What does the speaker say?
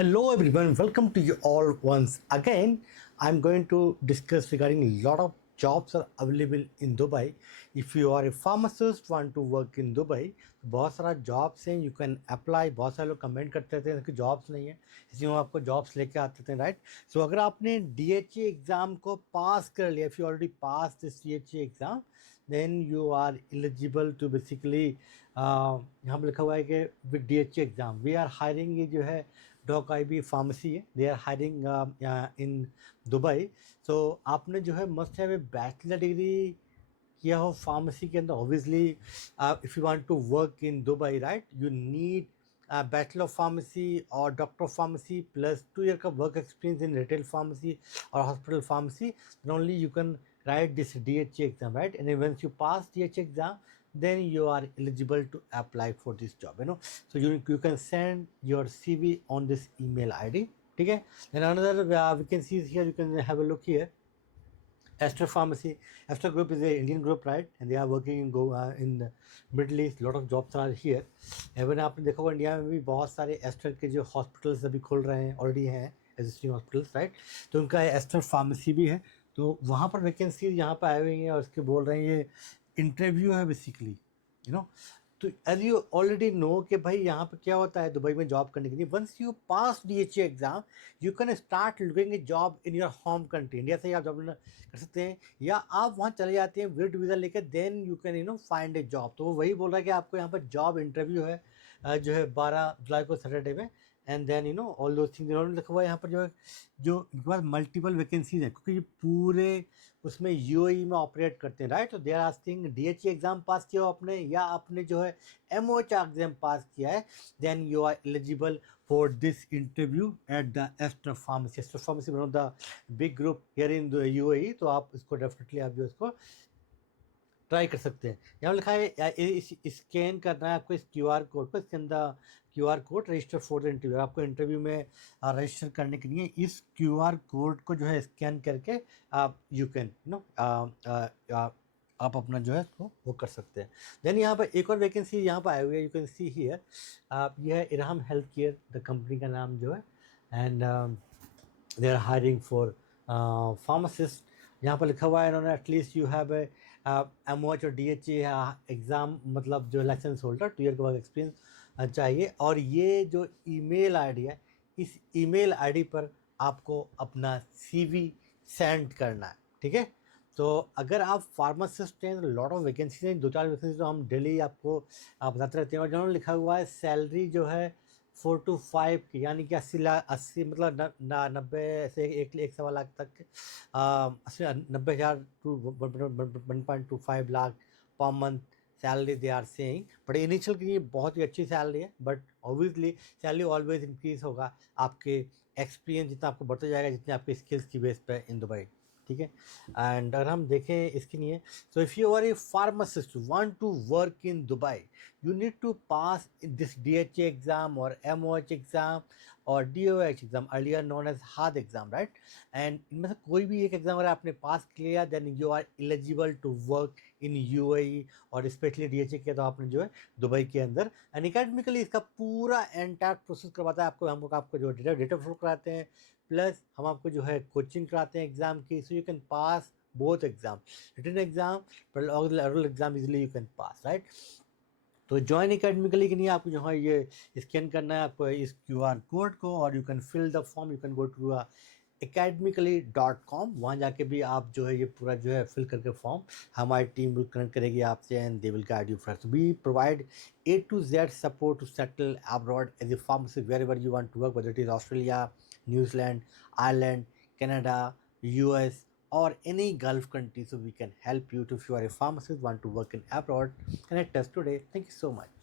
Hello everyone, welcome to you all once again. I'm going to discuss regarding a lot of jobs are available in Dubai. If you are a pharmacist want to work in Dubai, तो बहुत सारा jobs हैं, you can apply. बहुत सारे लोग comment करते थे कि जॉब्स नहीं है, इसलिए हम आपको जॉब्स लेके आते थे, राइट. सो अगर आपने DHA एग्ज़ाम को पास कर लिया, if you already pass this DHA exam, then you are eligible to basically, यहाँ पर लिखा हुआ है कि with DHA exam we are hiring. ये जो है डॉक आई बी फार्मेसी है, they are hiring in Dubai. So आपने जो है must have a bachelor degree किया हो फार्मेसी के अंदर. Obviously if you want to work in Dubai, right, you need bachelor of pharmacy और doctor of pharmacy plus 2 year का work experience in retail pharmacy और hospital pharmacy. Then only you can write this DHA exam, right? And then once you pass DHA exam, then you are eligible to apply for this job, so you can send your CV on this email ID. Okay, then another we can see here, you can have a look here. Aster Pharmacy. Aster Group is an Indian group, right? And they are working in the Middle East. Lot of jobs are here. Even आपने देखा होगा India में भी बहुत सारे ester के जो hospitals अभी खुल रहे हैं, ऑलरेडी हैं एग्जिस्टिंग हॉस्पिटल्स, राइट. तो उनका एस्टर फार्मेसी भी है, तो वहाँ पर वैकेंसी यहाँ पर आए हुए हैं और उसके बोल रहे हैं ये इंटरव्यू है बेसिकली, तो एज यू ऑलरेडी नो कि भाई यहाँ पे क्या होता है दुबई में जॉब करने के लिए. Once you pass DHA exam, you can start looking a job in your home country. India से ही आप जॉब कर सकते हैं, या आप वहाँ चले जाते हैं विद वीज़ा लेकर, then you can find a job. तो वो वही बोल रहा है कि आपको यहाँ पर जॉब इंटरव्यू है जो है 12 जुलाई को सैटरडे में. एंड देन ऑल दो थिंग्स इन्होंने लिखा हुआ है यहाँ पर जो है, जो इनके पास मल्टीपल वैकेंसीज हैं क्योंकि ये पूरे उसमें UAE में ऑपरेट करते हैं, राइट. तो they are asking DHA exam pass किया हो आपने, या आपने जो है MOH एग्ज़ाम पास किया है, then you are eligible for this interview at the Aster pharmacy. Aster pharmacy one of the big group here in the UAE. तो आप इसको डेफिनेटली आप जो इसको ट्राई कर सकते हैं. यहाँ लिखा है स्कैन करना है आपको इस QR कोड को. इसके अंदर QR code register for the interview. आपको इंटरव्यू में रजिस्टर करने के लिए इस QR कोड को जो है स्कैन करके आप यू कैन आप अपना जो है उसको वो कर सकते हैं. देन यहाँ पर एक और वैकेंसी यहाँ पर आए हुए हैं, यू कैन सी हियर. यह है Irham health care, the company का नाम जो है, and they are hiring for pharmacist. यहाँ पर लिखा हुआ है इन्होंने at least you have a MOH और DHA एग्ज़ाम, मतलब जो लाइसेंस होल्डर 2 ईयर का वर्क एक्सपीरियंस चाहिए. और ये जो ईमेल आईडी है, इस ईमेल आईडी पर आपको अपना CV सेंड करना है, ठीक है. तो अगर आप फार्मासिस्ट हैं तो लॉट ऑफ वैकेंसीज हैं, 2-4 वैकेंसी तो हम डेली आपको बताते रहते हैं. और जिन्होंने लिखा हुआ है सैलरी जो है 4 to 5 की, यानी कि 80 मतलब 90 से 1-1.25 लाख तक, 90,000 to 1.25 लाख पर month salary they are saying. But initial के लिए बहुत ही अच्छी सैलरी है, but obviously salary always increase होगा आपके एक्सपीरियंस जितना आपको बढ़ते जाएगा, जितने आपके स्किल्स की बेस पे इन दुबई, ठीक है. एंड अगर हम देखें इसके लिए, so if you are a pharmacist want to work in Dubai, you need to pass this DHA exam or MOH exam or DOH exam, earlier known as HAD exam, right? And इनमें से कोई भी एक exam अगर आपने पास किया, then you are eligible to work in UAE, और specially DHA किया तो आपने जो है दुबई के अंदर. एंड एकेडमिकली इसका पूरा एंटायर प्रोसेस करवाता है आपको. हम लोग आपको जो डेटा फ्लो कराते हैं, प्लस हम आपको जो है कोचिंग कराते हैं एग्जाम की. So you can pass both exam, written exam पर oral exam easily you can pass, right. तो ज्वाइन एकेडमिकली के लिए आपको जो है ये स्कैन करना है आपको इस QR कोड को, और you can fill the form. You can go to academically.com. वहाँ जाके भी आप जो है ये पूरा जो है फिल करके फॉर्म हमारी टीम विल कनेक्ट करेगी आपसे, and they will guide you first. We provide A to Z support to settle abroad as a pharmacist wherever you want to work, whether it is Australia, New Zealand, Ireland, Canada, US, or any Gulf country. So we can help you if you are a pharmacist want to work in abroad. Connect us today. Thank you so much.